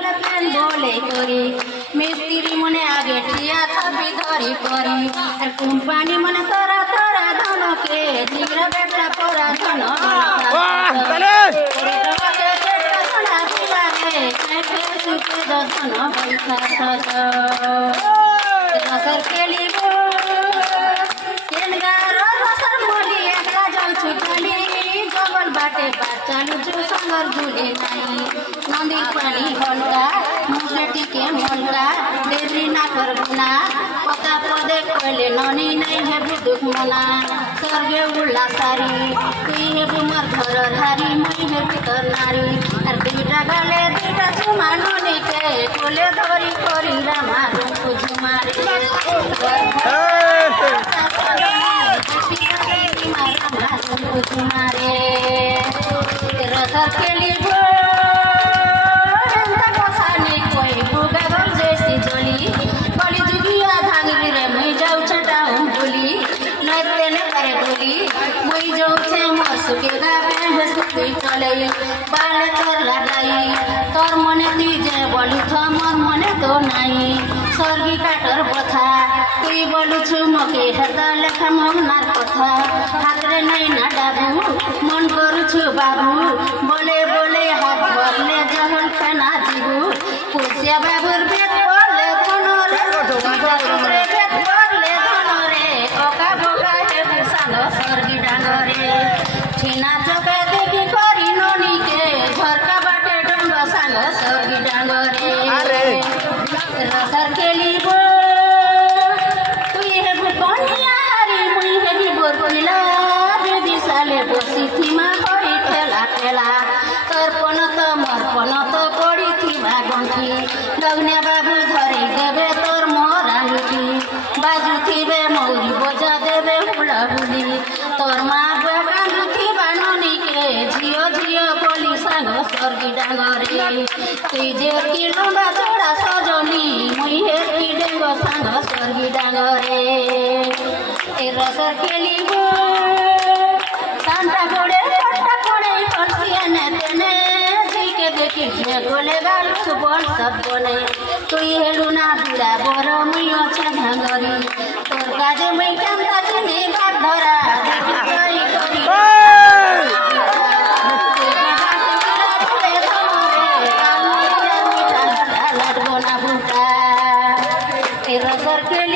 বলে প্রেম বলে করি মিস্ত্রি মনে আগে ঠিয়া থাকি ধরি করি আর কোম্পানি মনে তোরা তোরা ধনকে জিগরা বেটা পরা ধন ধন পয়সা রসর খেলিব রসর বলি একটা জল ছুটালি জঙ্গল বাটে বাচ্চালু সঙ্গর ঝুলে নাই নদীর পানি হলকা মুখে টিকে মলকা দেবী না করবো না কথা পদে কইলে ননি নাই হেবু দুঃখ মনা স্বর্গে উল্লা সারি তুই হেবু মোর ঘর ধারি মুই হেবু তোর নারী আর দুইটা গালে দুইটা চুমা ননিকে কোলে ধরি করি রামা ঝুমারে ঝুমারে রসর খেলিব কলি যুগিয়া ধাঙ্গি রে মুই যাও ছটাও বলি নইতে নে করে বলি মুই যাউছে মোর সুখে গাবে হেসু তুই চলে বালে তোর লাগাই তোর মনে তুই যে বলুছ মোর মনে তো নাই স্বর্গী কাটর কথা তুই বলুছু মকে হেতা লেখা মগনার কথা হাতরে নাই না ডাবু মন করুছু বাবু বলে বলে হাত ভরলে জহল ফেনা দিবু পুষিয়া বাবুর বেদ বলে ধনরে বেদ বলে ধনরে ওকা বোকা হেবু সাঙ্গ স্বর্গী ডাঙরে ঠিনা চোখে দেখি করি ননিকে ঝরকা বাটে ডঙ্গ সাঙ্গ স্বর্গী ডাঙরে রসর খেলিব তুই হেবু কনিয়া হারি মুই হেবি বরপিলা বেদি সালে বসি থিমা হই ঠেলা ঠেলা তোর পনত মোর পনত পড়ি থিবা গন্ঠি লগ্নে বাবু ধরে দেবে তোর মোর আঙুঠি বাজু থিবে মৌরি বজা দেবে হুলা বুলি তোর মা কান্দু থিবা ননিকে ঝিও ঝিও বলি সাঙ্গ স্বর্গী ডাঙরে তুই যে কি লম্বা চড়া সজনী মুই হে কি ডেঙ্গ সাঙ্গ স্বর্গী ডাঙরে এ রসর খেলিব সান্তা করে ফটা করে কলসিয়া নেতেনে ঝিকে দেখি গোলে গাল বল সব বনে তুই হেলু না বুড়া বড় মুই অছে ভাঙরি তোর কাজে মুই কান্দা